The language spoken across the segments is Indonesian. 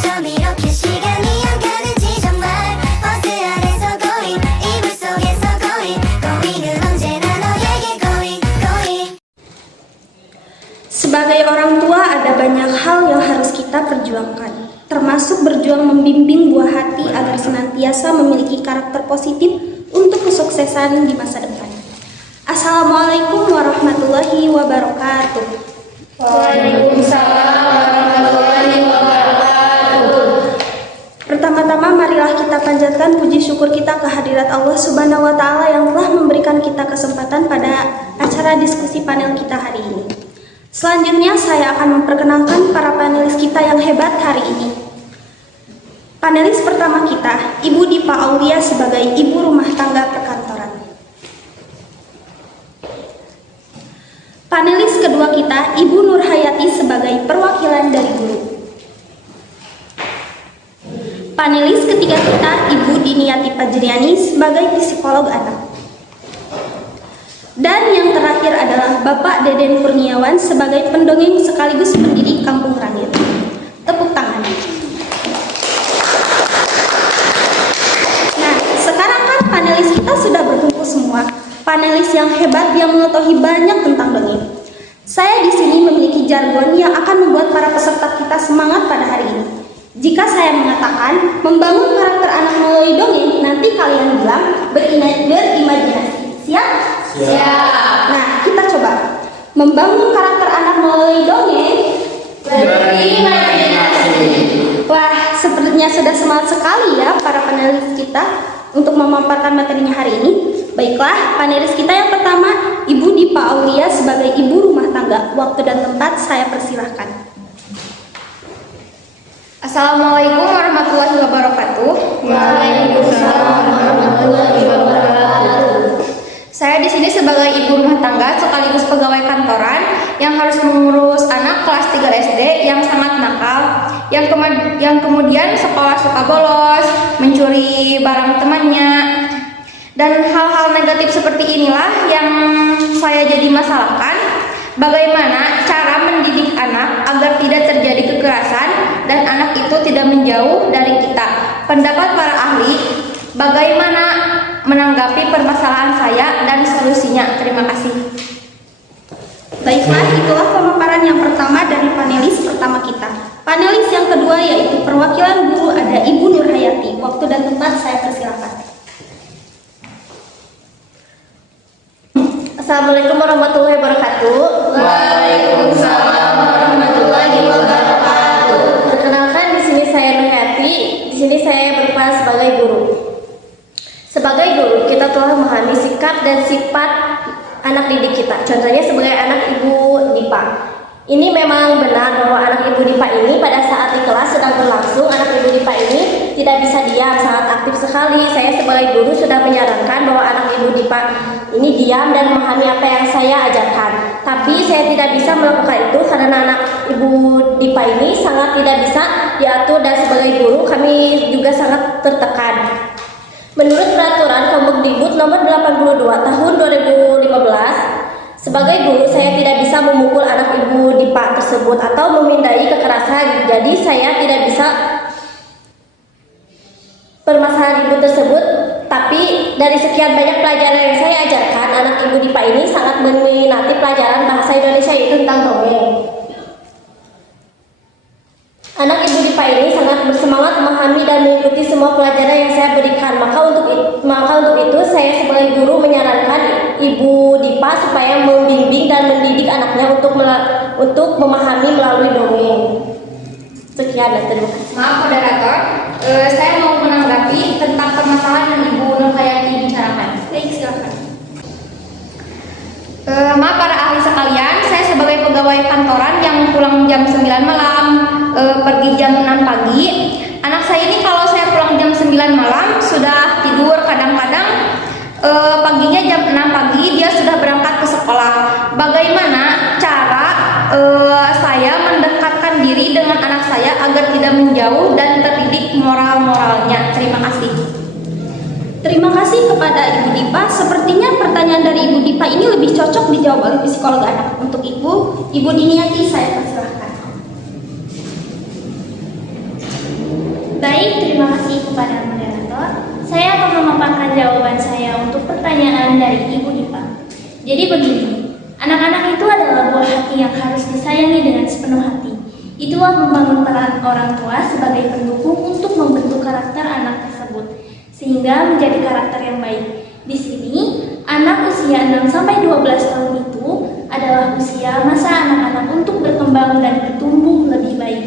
좀 이렇게 시간이 안 가는지 정말 버스 안에서 going 이불 속에서 going은 언제나 너에게 going. Sebagai orang tua ada banyak hal yang harus kita perjuangkan, termasuk berjuang membimbing buah hati agar senantiasa memiliki karakter positif untuk kesuksesan di masa depan. Assalamualaikum warahmatullahi wabarakatuh. Waalaikumsalam warahmatullahi wabarakatuh. Pertama-tama marilah kita panjatkan puji syukur kita kehadirat Allah Subhanahu wa taala yang telah memberikan kita kesempatan pada acara diskusi panel kita hari ini. Selanjutnya saya akan memperkenalkan para panelis kita yang hebat hari ini. Panelis pertama kita, Ibu Dipa Aulia sebagai ibu rumah tangga perkantoran. Panelis kedua kita, Ibu Nur Hayati sebagai perwakilan dari guru. Panelis ketiga kita, Ibu Diniati Pajriani sebagai psikolog anak. Dan yang terakhir adalah Bapak Deden Kurniawan sebagai pendongeng sekaligus pendidik Kampung Rangit. Tepuk tangan. Nah, sekarang kan panelis kita sudah berkumpul semua. Panelis yang hebat yang mengetahui banyak tentang dongeng. Saya di sini memiliki jargon yang akan membuat para peserta kita semangat pada hari ini. Jika saya mengatakan membangun karakter anak melalui dongeng, nanti kalian bilang berimajinasi. Siap? Siap. Nah, kita coba membangun karakter anak melalui dongeng. Berimajinasi. Wah, sepertinya sudah semangat sekali ya para panelis kita untuk memaparkan materinya hari ini. Baiklah, panelis kita yang pertama, Ibu Dipa Aulia sebagai ibu rumah tangga. Waktu dan tempat saya persilahkan. Assalamualaikum warahmatullahi wabarakatuh. Waalaikumsalam warahmatullahi wabarakatuh. Saya di sini sebagai ibu rumah tangga sekaligus pegawai kantoran yang harus mengurus anak kelas 3 SD yang sangat nakal, yang kemudian sekolah suka bolos, mencuri barang temannya, dan hal-hal negatif seperti inilah yang saya jadi masalahkan. Bagaimana cara mendidik anak agar tidak terjadi kekerasan dan anak itu tidak menjauh dari kita? Pendapat para ahli, bagaimana menanggapi permasalahan saya dan solusinya? Terima kasih. Baiklah, itulah pemaparan yang pertama dari panelis pertama kita. Panelis yang kedua yaitu perwakilan guru ada Ibu Nur Hayati. Waktu dan tempat saya persilakan. Assalamualaikum warahmatullahi wabarakatuh. Waalaikumsalam warahmatullahi wabarakatuh. Perkenalkan, di sini saya Nur Hayati. Di sini saya berperan sebagai guru. Sebagai guru, kita telah memahami sikap dan sifat anak didik kita. Contohnya sebagai anak Ibu Dipa. Ini memang benar bahwa anak Ibu Dipa ini pada saat di kelas sedang berlangsung, anak Ibu Dipa ini tidak bisa diam, sangat aktif sekali. Saya sebagai guru sudah menyarankan bahwa anak Ibu Dipa ini diam dan memahami apa yang saya ajarkan. Tapi saya tidak bisa melakukan itu karena anak Ibu Dipa ini sangat tidak bisa diatur, dan sebagai guru kami juga sangat tertekan. Menurut peraturan Kemdikbud nomor 82 tahun 2015, sebagai guru saya tidak bisa memukul anak Ibu Dipa tersebut atau memindai kekerasan. Jadi saya tidak bisa permasalahan ibu tersebut. Tapi dari sekian banyak pelajaran yang saya ajarkan, anak Ibu Dipa ini sangat meminati pelajaran bahasa Indonesia itu tentang dongeng. Anak Ibu Dipa ini sangat bersemangat memahami dan mengikuti semua pelajaran yang saya berikan. Maka untuk itu saya sebagai guru menyarankan Ibu Dipa supaya membimbing dan mendidik anaknya untuk memahami melalui dongeng. Sekian dan terima kasih. Maaf moderator, saya mau menanggapi tentang permasalahan yang Ibu Nur Hayati bicarakan. Baik, silakan. Maaf para ahli sekalian, saya sebagai pegawai kantoran yang pulang jam 9 malam, pergi jam 6 pagi. Anak saya ini kalau saya pulang jam 9 malam sudah tidur, kadang-kadang paginya jam 6 pagi dia sudah berangkat ke sekolah. Bagaimana cara saya mendekatkan diri dengan anak saya agar tidak menjauh dan terdidik moral-moralnya? Terima kasih. Terima kasih kepada Ibu Dipa. Sepertinya pertanyaan dari Ibu Dipa ini lebih cocok dijawab oleh psikolog anak. Untuk Ibu Diniati saya persilahkan. Baik, terima kasih kepada moderator. Saya akan memaparkan jawaban saya untuk pertanyaan dari Ibu Dipa. Jadi begini, anak-anak itu adalah buah hati yang harus disayangi dengan sepenuh hati. Itulah membangun peran orang tua sebagai pendukung untuk membentuk karakter anak tersebut, sehingga menjadi karakter yang baik. Di sini, anak usia 6-12 tahun itu adalah usia masa anak-anak untuk berkembang dan bertumbuh lebih baik,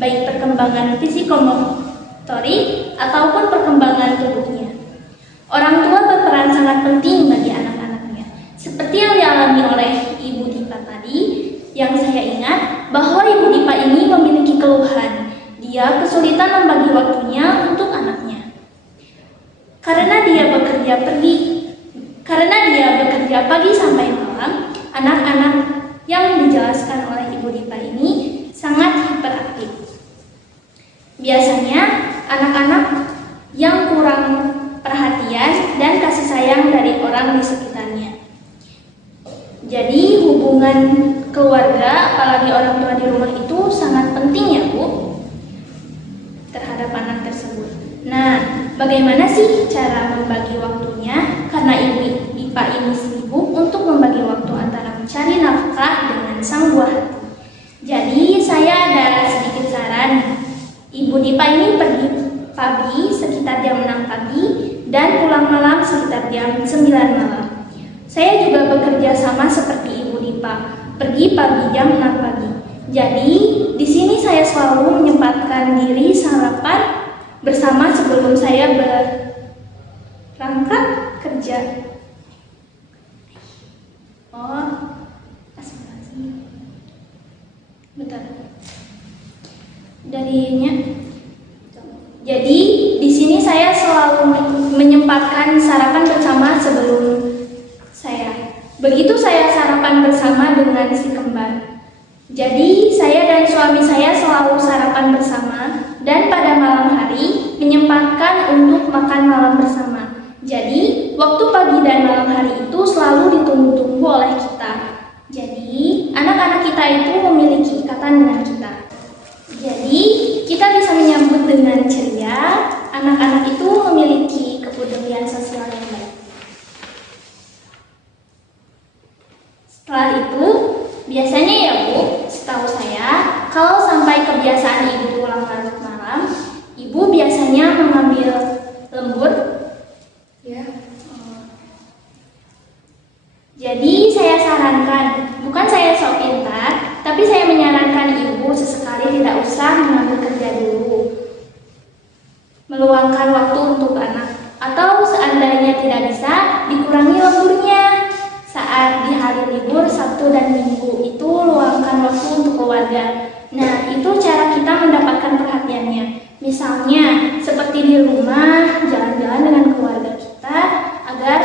baik perkembangan psikomotorik ataupun perkembangan tubuhnya. Orang tua berperan sangat penting bagi anak-anaknya. Seperti yang dialami oleh Ibu Dipa tadi, yang saya ingat bahwa Ibu Dipa ini memiliki keluhan. Dia kesulitan membagi waktunya untuk anaknya. Karena dia bekerja pagi sampai malam, anak-anak yang dijelaskan oleh Ibu Dipa ini sangat hiperaktif. Biasanya anak-anak yang kurang perhatian dan kasih sayang dari orang di sekitarnya. Jadi hubungan keluarga, apalagi orang tua di rumah itu sangat penting ya Bu, terhadap anak tersebut. Nah, bagaimana sih cara membagi waktunya? Karena Ibu Dipa ini sibuk untuk membagi waktu antara mencari nafkah dengan sang buah hati. Jadi saya ada sedikit saran. Ibu Dipa ini pergi pagi sekitar jam 6 pagi dan pulang malam sekitar jam 9 malam. Saya juga bekerja sama seperti Ibu Dipa, pergi pagi jam 6 pagi. Jadi di sini saya selalu menyempatkan diri sarapan bersama sebelum saya berangkat kerja. Jadi di sini saya selalu menyempatkan sarapan bersama sebelum saya. Begitu saya sarapan bersama dengan si kembar. Jadi saya dan suami saya selalu sarapan bersama dan pada malam hari menyempatkan untuk makan malam bersama. Jadi waktu pagi dan malam hari itu selalu ditunggu-tunggu oleh kita. Jadi anak-anak kita itu memiliki ikatan dengan kita. Jadi kita bisa menyambut dengan ceria. Anak-anak itu memiliki kepedulian sosial yang baik. Setelah itu, biasanya ya Bu, setahu saya, kalau sampai kebiasaan Ibu pulang larut malam, Ibu biasanya mengambil lembut. Ya. Jadi saya sarankan, bukan saya sok pintar, tapi saya menyarankan Ibu sesekali tidak usah mengambil kerja dulu. Meluangkan waktu untuk anak, atau seandainya tidak bisa, dikurangi lemburnya. Saat di hari libur Sabtu dan Minggu itu luangkan waktu untuk keluarga. Nah, itu cara kita mendapatkan perhatiannya. Misalnya, seperti di rumah, jalan-jalan dengan keluarga kita agar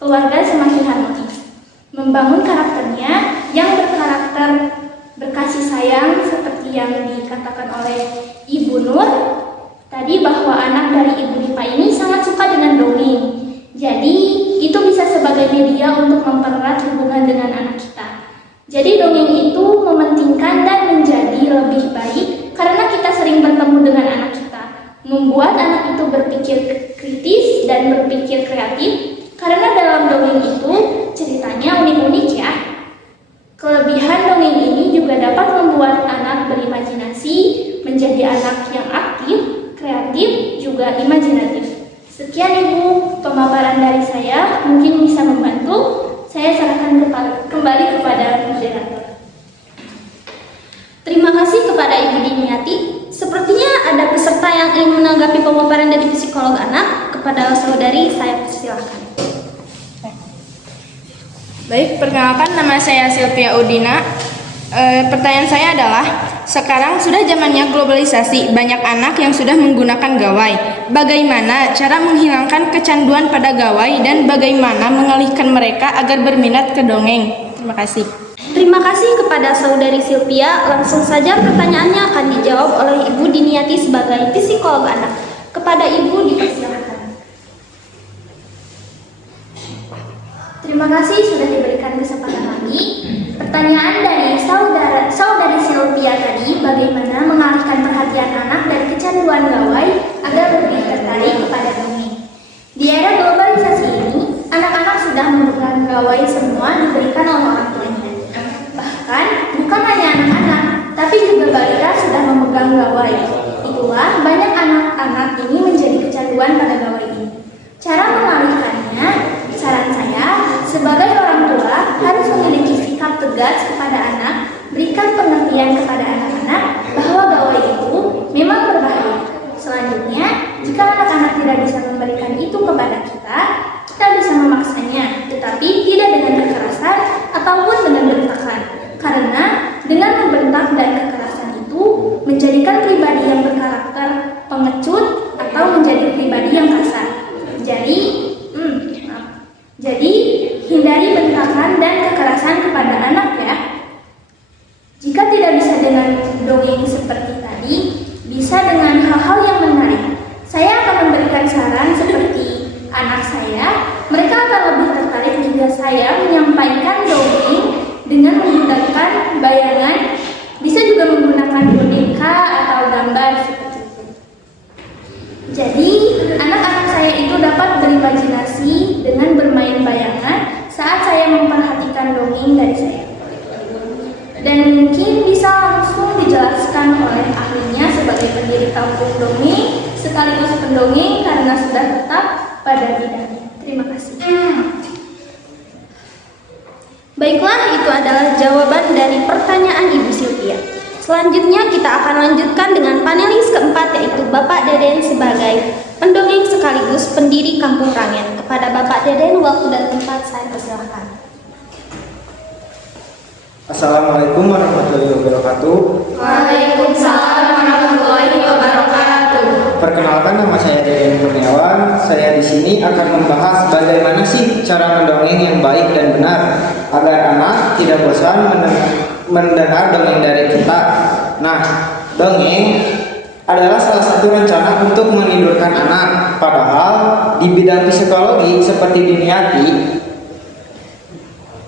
keluarga semakin harmonis. Membangun karakternya yang berkarakter berkasih sayang seperti yang dikatakan oleh Ibu Nur tadi, bahwa anak dari Ibu Dipa ini sangat suka dengan dongeng. Jadi itu bisa sebagai media untuk mempererat hubungan dengan anak kita. Jadi dongeng itu mementingkan dan menjadi lebih baik karena kita sering bertemu dengan anak kita. Membuat anak itu berpikir kritis dan berpikir kreatif karena dalam dongeng itu ceritanya unik-unik ya. Kelebihan dongeng ini juga dapat membuat anak berimajinasi, menjadi anak yang aktif, kreatif, juga imajinatif. Sekian Ibu pemaparan dari saya, mungkin bisa membantu. Saya serahkan kembali kepada moderator. Terima kasih kepada Ibu Dimiati. Sepertinya ada peserta yang ingin menanggapi pemaparan dari psikolog anak. Kepada saudari, saya persilahkan. Baik, perkenalkan nama saya Sylvia Udina. Pertanyaan saya adalah, sekarang sudah zamannya globalisasi, banyak anak yang sudah menggunakan gawai. Bagaimana cara menghilangkan kecanduan pada gawai dan bagaimana mengalihkan mereka agar berminat ke dongeng? Terima kasih. Terima kasih kepada saudari Sylvia. Langsung saja pertanyaannya akan dijawab oleh Ibu Diniati sebagai psikolog anak. Kepada Ibu dipersilakan. Terima kasih sudah diberikan kesempatan lagi. Pertanyaan dari saudari Sylvia tadi, bagaimana mengalihkan perhatian anak dari kecanduan gawai tukang gawai. Itulah banyak anak-anak ini menjadi kecanduan pada gawai ini. Cara mengalihkannya, saran saya, sebagai orang tua harus memiliki sikap tegas kepada anak, berikan pengertian kepada anak-anak bahwa gawai itu memang berbahaya. Selanjutnya, jika anak-anak tidak bisa memberikan itu kepada kita bisa memaksanya, tetapi tidak dengan kekerasan ataupun dengan bentakan. Karena dengan membentak dan kekerasan itu menjadikan pribadi yang berkarakter pengecut atau menjadi pribadi yang kasar. Jadi hindari bentakan dan kekerasan kepada anak ya. Jika tidak bisa dengan dongeng seperti tadi, bisa dengan hal-hal yang menarik. Saya akan memberikan saran seperti anak saya. Mereka akan lebih tertarik jika saya menyampaikan dongeng dengan menggunakan bayangan. Bisa juga menggunakan boneka atau gambar seperti itu. Jadi, anak-anak saya itu dapat berimajinasi dengan bermain bayangan saat saya memperhatikan dongeng dari saya. Dan mungkin bisa langsung dijelaskan oleh ahlinya sebagai pendiri kampung dongeng sekaligus pendongeng karena sudah tetap pada bidangnya. Terima kasih. Baiklah, itu adalah jawaban dari pertanyaan Ibu Sylvia. Selanjutnya kita akan lanjutkan dengan panelis keempat, yaitu Bapak Deden sebagai pendongeng sekaligus pendiri Kampung Rangen. Kepada Bapak Deden, waktu dan tempat saya persilahkan. Assalamualaikum warahmatullahi wabarakatuh. Waalaikumsalam warahmatullahi wabarakatuh. Perkenalkan, nama saya Deden Kurniawan. Saya di sini akan membahas bagaimana sih cara mendongeng yang baik dan benar agar anak tidak bosan mendengar dongeng dari kita. Nah, dongeng adalah salah satu rencana untuk menidurkan anak. Padahal di bidang psikologi seperti diniati,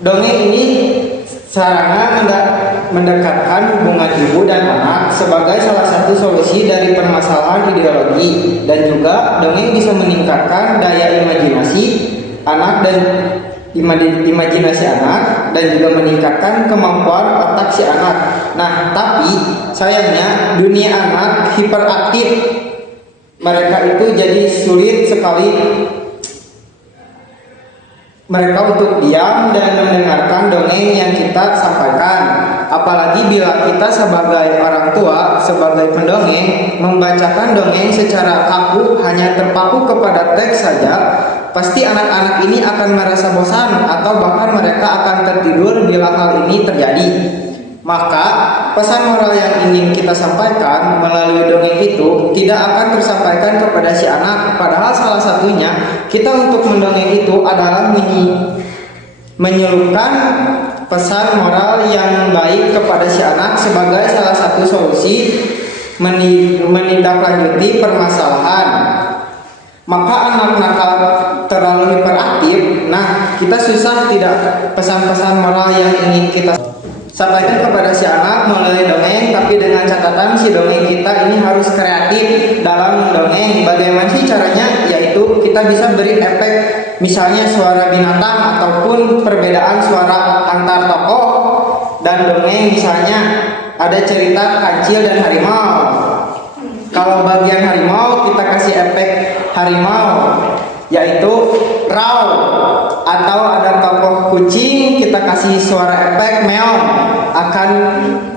dongeng ini sarana mendekatkan hubungan ibu dan anak sebagai salah satu solusi dari permasalahan ideologi, dan juga dongeng bisa meningkatkan daya imajinasi anak dan juga meningkatkan kemampuan otak si anak. Nah, tapi sayangnya dunia anak hiperaktif. Mereka itu jadi sulit sekali mereka untuk diam dan mendengarkan dongeng yang kita sampaikan. Apalagi bila kita sebagai orang tua, sebagai pendongeng, membacakan dongeng secara kaku, hanya terpaku kepada teks saja, pasti anak-anak ini akan merasa bosan atau bahkan mereka akan tertidur bila hal ini terjadi. Maka pesan moral yang ingin kita sampaikan melalui dongeng itu tidak akan tersampaikan kepada si anak. Padahal salah satunya kita untuk mendongeng itu adalah menyelupkan pesan moral yang baik kepada si anak sebagai salah satu solusi menindaklanjuti permasalahan. Maka anak nakal terlalu hiperaktif, nah kita susah tidak pesan-pesan moral yang ingin kita sampaikan kepada si anak melalui dongeng, tapi dengan catatan si dongeng kita ini harus kreatif dalam mendongeng. Bagaimana sih caranya? Yaitu kita bisa beri efek, misalnya suara binatang ataupun perbedaan suara antar tokoh dan dongeng. Misalnya ada cerita kancil dan harimau. Kalau bagian harimau kita kasih efek harimau, yaitu raw, atau ada tokoh kucing kita kasih suara efek meong, akan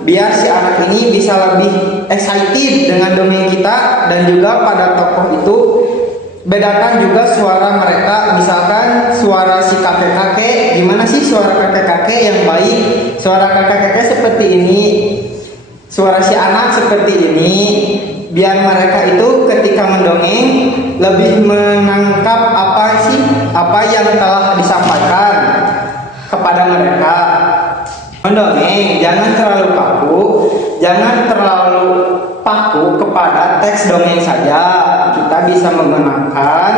biar si anak ini bisa lebih excited dengan dongeng kita. Dan juga pada tokoh itu bedakan juga suara mereka, misalkan suara si kakek-kakek, gimana sih suara kakek-kakek yang baik, suara kakek-kakek seperti ini, suara si anak seperti ini, biar mereka itu ketika mendongeng lebih menangkap apa yang telah disampaikan kepada mereka. Mendongeng jangan terlalu paku kepada teks dongeng saja. Kita bisa menggunakan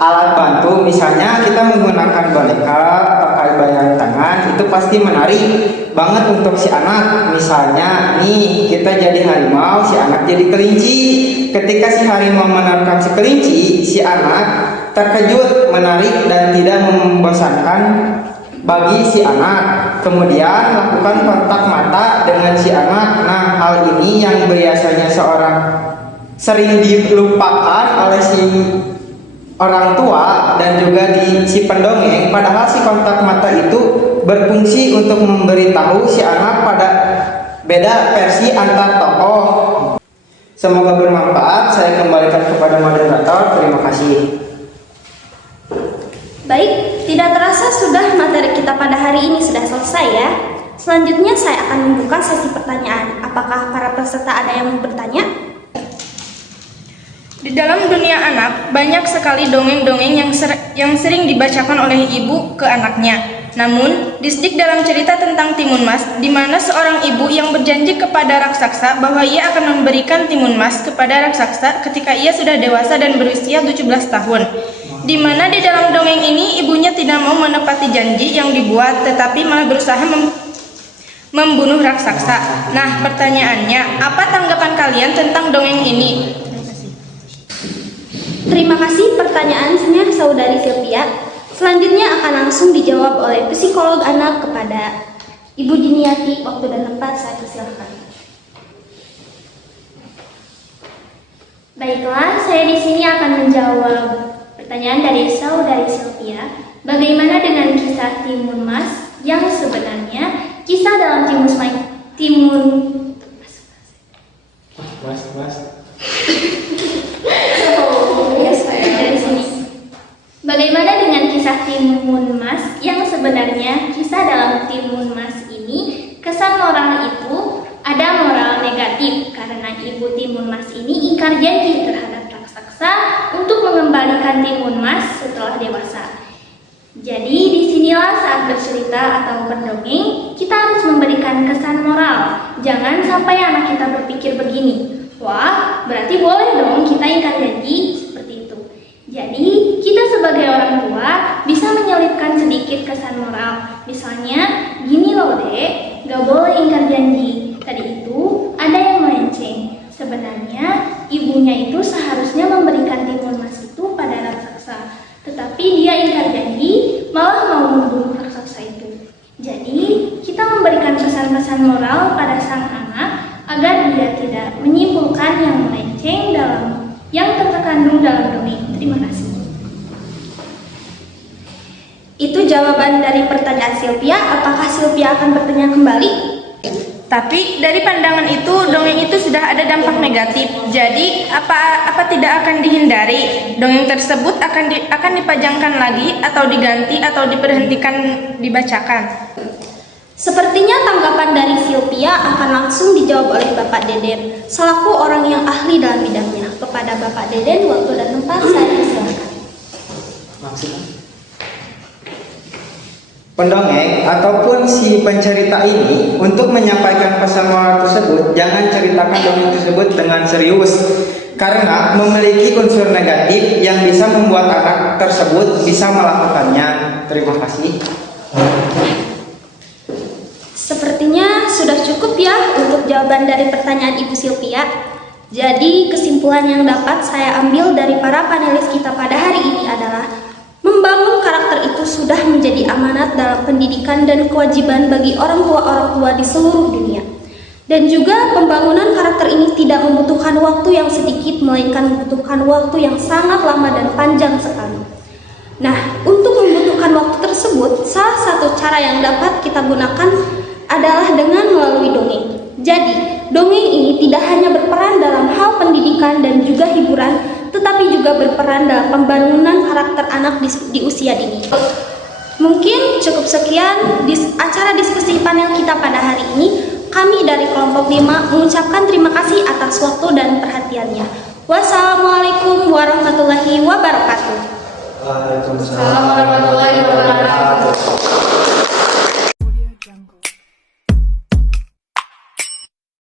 alat bantu, misalnya kita menggunakan boneka, pakai bayang tangan, itu pasti menarik banget untuk si anak. Misalnya nih, kita jadi harimau, si anak jadi kelinci. Ketika si harimau menerkam si kelinci, si anak terkejut, menarik, dan tidak membosankan bagi si anak. kemudian lakukan kontak mata dengan si anak. Nah, hal ini yang biasanya sering dilupakan oleh si orang tua dan juga di si pendongeng, padahal si kontak mata itu berfungsi untuk memberitahu si anak pada beda versi antar tokoh. Semoga bermanfaat. Saya kembalikan kepada moderator. Terima kasih. Baik, tidak terasa sudah materi kita pada hari ini sudah selesai ya. Selanjutnya saya akan membuka sesi pertanyaan. Apakah para peserta ada yang mau bertanya? Di dalam dunia anak, banyak sekali dongeng-dongeng yang sering dibacakan oleh ibu ke anaknya. Namun, disidik dalam cerita tentang Timun Mas, di mana seorang ibu yang berjanji kepada raksasa bahwa ia akan memberikan Timun Mas kepada raksasa ketika ia sudah dewasa dan berusia 17 tahun. Di mana di dalam dongeng ini, ibunya tidak mau menepati janji yang dibuat, tetapi malah berusaha membunuh raksasa. Nah, pertanyaannya, apa tanggapan kalian tentang dongeng ini? Terima kasih pertanyaannya Saudari Sylvia. Selanjutnya akan langsung dijawab oleh psikolog anak kepada Ibu Diniati. Waktu dan tempat saya persilahkan. Baiklah, saya di sini akan menjawab pertanyaan dari Saudari Sylvia. Bagaimana dengan kisah Timun Mas yang sebenarnya kisah dalam Bagaimana dengan kisah Timun Mas yang sebenarnya kisah dalam Timun Mas ini kesan moral itu ada moral negatif karena ibu Timun Mas ini ingkar janji terhadap raksasa untuk mengembalikan Timun Mas setelah dewasa. Jadi disinilah saat bercerita atau berdongeng kita harus memberikan kesan moral. Jangan sampai anak kita berpikir begini, wah berarti boleh dong kita ingkar janji, seperti itu. Jadi kita sebagai orang tua bisa menyelipkan sedikit kesan moral. Misalnya gini loh dek, gak boleh ingkar janji. Tadi itu ada yang melenceng. Sebenarnya ibunya itu seharusnya memberikan Timun Mas itu pada raksasa, tetapi dia ingkar janji malah mau membunuh raksasa itu. Jadi kita memberikan pesan-pesan moral pada sang anak agar dia tidak menyimpulkan yang melenceng yang terkandung dalam dongeng. Terima kasih. Itu jawaban dari pertanyaan Sylvia. Apakah Sylvia akan bertanya kembali? Tapi dari pandangan itu, dongeng itu sudah ada dampak negatif. Jadi apa tidak akan dihindari? Dongeng tersebut akan dipajangkan lagi atau diganti atau diberhentikan dibacakan. Sepertinya tanggapan dari Sylvia akan langsung dijawab oleh Bapak Deden selaku orang yang ahli dalam bidangnya. Kepada Bapak Deden, waktu dan tempat saya persilakan. Pendongeng ataupun si pencerita ini untuk menyampaikan pesan moral tersebut jangan ceritakan dongeng tersebut dengan serius karena memiliki unsur negatif yang bisa membuat anak tersebut bisa melakukannya. Terima kasih. Sepertinya sudah cukup ya untuk jawaban dari pertanyaan Ibu Sylvia. Jadi kesimpulan yang dapat saya ambil dari para panelis kita pada hari ini adalah membangun karakter itu sudah menjadi amanat dalam pendidikan dan kewajiban bagi orang tua di seluruh dunia. Dan juga pembangunan karakter ini tidak membutuhkan waktu yang sedikit, melainkan membutuhkan waktu yang sangat lama dan panjang sekali. Nah, untuk membutuhkan waktu tersebut, salah satu cara yang dapat kita gunakan adalah dengan melalui dongeng. Jadi, dongeng ini tidak hanya berperan dalam hal pendidikan dan juga hiburan, tetapi juga berperan dalam pembangunan karakter anak di usia dini. Mungkin cukup sekian acara diskusi panel kita pada hari ini. Kami dari kelompok 5 mengucapkan terima kasih atas waktu dan perhatiannya. Wassalamualaikum warahmatullahi wabarakatuh. Waalaikumsalam warahmatullahi wabarakatuh.